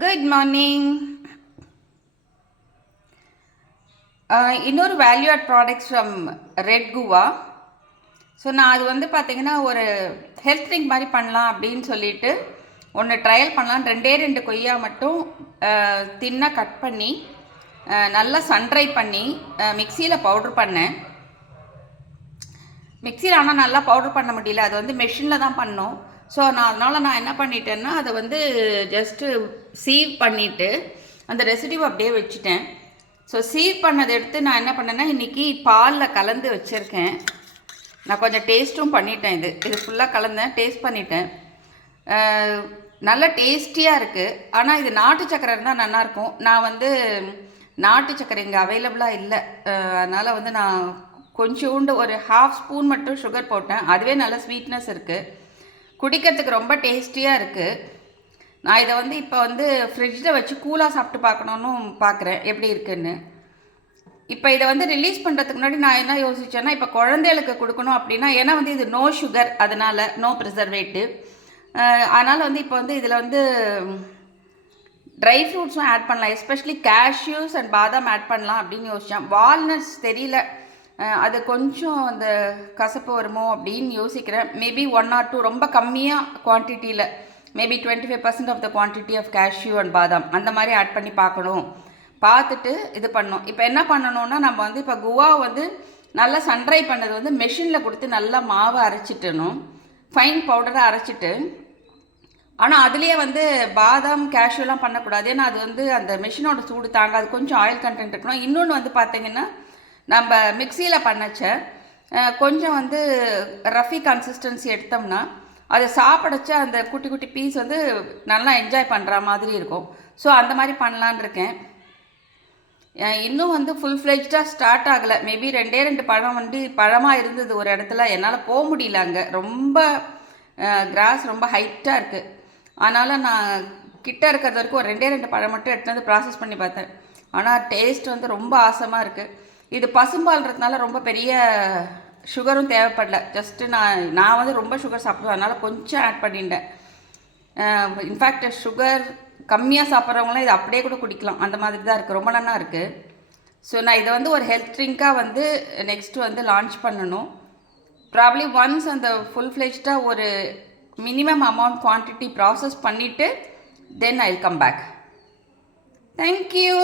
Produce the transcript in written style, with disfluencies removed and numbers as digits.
Good morning. இன்னொரு value add products from red guava. So நான் அது வந்து பார்த்தீங்கன்னா ஒரு ஹெல்த் ட்ரிங்க் மாதிரி பண்ணலாம் அப்படின்னு சொல்லிட்டு ஒன்று ட்ரையல் பண்ணலாம். ரெண்டு கொய்யா மட்டும் தின்னாக கட் பண்ணி நல்லா சன்ட்ரை பண்ணி மிக்சியில் பவுட்ரு பண்ணேன். மிக்சியில் ஆனால் நல்லா பவுட்ரு பண்ண முடியல, அது வந்து மெஷினில் தான் பண்ணோம். ஸோ அதனால் நான் என்ன பண்ணிட்டேன்னா அதை வந்து ஜஸ்ட்டு சீவ் பண்ணிவிட்டு அந்த ரெசிடியூ அப்படியே வச்சுட்டேன். ஸோ சீவ் பண்ணதை எடுத்து நான் என்ன பண்ணேன்னா இன்றைக்கி பாலில் கலந்து வச்சுருக்கேன். நான் கொஞ்சம் டேஸ்ட்டும் பண்ணிட்டேன். இது ஃபுல்லாக கலந்தேன், டேஸ்ட் பண்ணிட்டேன். நல்ல டேஸ்டியாக இருக்குது. ஆனால் இது நாட்டு சக்கரை இருந்தால் நல்லாயிருக்கும். நான் வந்து நாட்டு சக்கரை இங்கே அவைலபிளாக இல்லை. அதனால் வந்து நான் கொஞ்சோண்டு ஒரு 1/2 ஸ்பூன் மட்டும் சுகர் போட்டேன். அதுவே நல்ல ஸ்வீட்னஸ் இருக்குது, குடிக்கிறதுக்கு ரொம்ப டேஸ்டியாக இருக்குது. நான் இதை வந்து இப்போ வந்து ஃப்ரிட்ஜில் வச்சு கூலாக சாப்பிட்டு பார்க்கணுன்னு பார்க்குறேன் எப்படி இருக்குன்னு. இப்போ இதை வந்து ரிலீஸ் பண்ணுறதுக்கு முன்னாடி நான் என்ன யோசித்தேன்னா, இப்போ குழந்தைகளுக்கு கொடுக்கணும் அப்படின்னா, ஏன்னா வந்து இது நோ சுகர், அதனால் நோ ப்ரிசர்வேட்டிவ். அதனால் வந்து இப்போ வந்து இதில் வந்து ட்ரை ஃப்ரூட்ஸும் ஆட் பண்ணலாம், எஸ்பெஷலி கேஷ்யூஸ் அண்ட் பாதாம் ஆட் பண்ணலாம் அப்படின்னு யோசித்தேன். வால்நட்ஸ் தெரியல, அது கொஞ்சம் அந்த கசப்பு வருமோ அப்படின்னு யோசிக்கிறேன். மேபி 1 or 2 ரொம்ப கம்மியாக குவான்டிட்டியில், maybe 25% of the quantity of cashew and பாதாம் அந்த மாதிரி ஆட் பண்ணி பார்த்துட்டு இது பண்ணோம். இப்போ என்ன பண்ணணும்னா, நம்ம வந்து இப்போ குவா வந்து நல்லா சன்ட்ரை பண்ணது வந்து மெஷினில் கொடுத்து நல்லா மாவை அரைச்சிட்டணும், ஃபைன் பவுடரை அரைச்சிட்டு. ஆனால் அதுலேயே வந்து பாதாம் கேஷ்யூலாம் பண்ணக்கூடாது, ஏன்னா அது வந்து அந்த மெஷினோட சூடு தாங்க, அது கொஞ்சம் ஆயில் கண்டென்ட் இருக்கணும். இன்னொன்று வந்து பார்த்திங்கன்னா, நம்ம மிக்சியில் பண்ணச்ச கொஞ்சம் வந்து ரஃபி கன்சிஸ்டன்சி எடுத்தோம்னா அதை சாப்பிடச்ச அந்த குட்டி குட்டி பீஸ் வந்து நல்லா என்ஜாய் பண்ணுற மாதிரி இருக்கும். ஸோ அந்த மாதிரி பண்ணலான் இருக்கேன். இன்னும் வந்து ஃபுல் ஃப்ளெஜ்டாக ஸ்டார்ட் ஆகலை. மேபி 2 பழம் வந்து பழமாக இருந்தது ஒரு இடத்துல, என்னால் போக முடியல, அங்கே ரொம்ப கிராஸ் ரொம்ப ஹைட்டாக இருக்குது. அதனால் நான் கிட்ட இருக்கிறது வரைக்கும் ஒரு 2 பழம் மட்டும் எடுத்து வந்து ப்ராசஸ் பண்ணி பார்த்தேன். ஆனால் டேஸ்ட் வந்து ரொம்ப ஆசமாக இருக்குது. இது பசும்பால்ன்றதுனால ரொம்ப பெரிய சுகரும் தேவைப்படல. ஜஸ்ட்டு நான் வந்து ரொம்ப சுகர் சாப்பிடுவேன், அதனால் கொஞ்சம் ஆட் பண்ணிட்டேன். இன்ஃபேக்ட் சுகர் கம்மியாக சாப்பிட்றவங்களாம் இதை அப்படியே கூட குடிக்கலாம், அந்த மாதிரி தான் இருக்குது, ரொம்ப நல்லா இருக்குது. ஸோ நான் இதை வந்து ஒரு ஹெல்த் ட்ரிங்காக வந்து நெக்ஸ்ட்டு வந்து லான்ச் பண்ணணும். ப்ராப்ளி ஒன்ஸ் அந்த ஃபுல் ஃப்ளெஜ்டாக ஒரு மினிமம் அமௌண்ட் குவான்டிட்டி ப்ராசஸ் பண்ணிவிட்டு then I will come back. Thank you.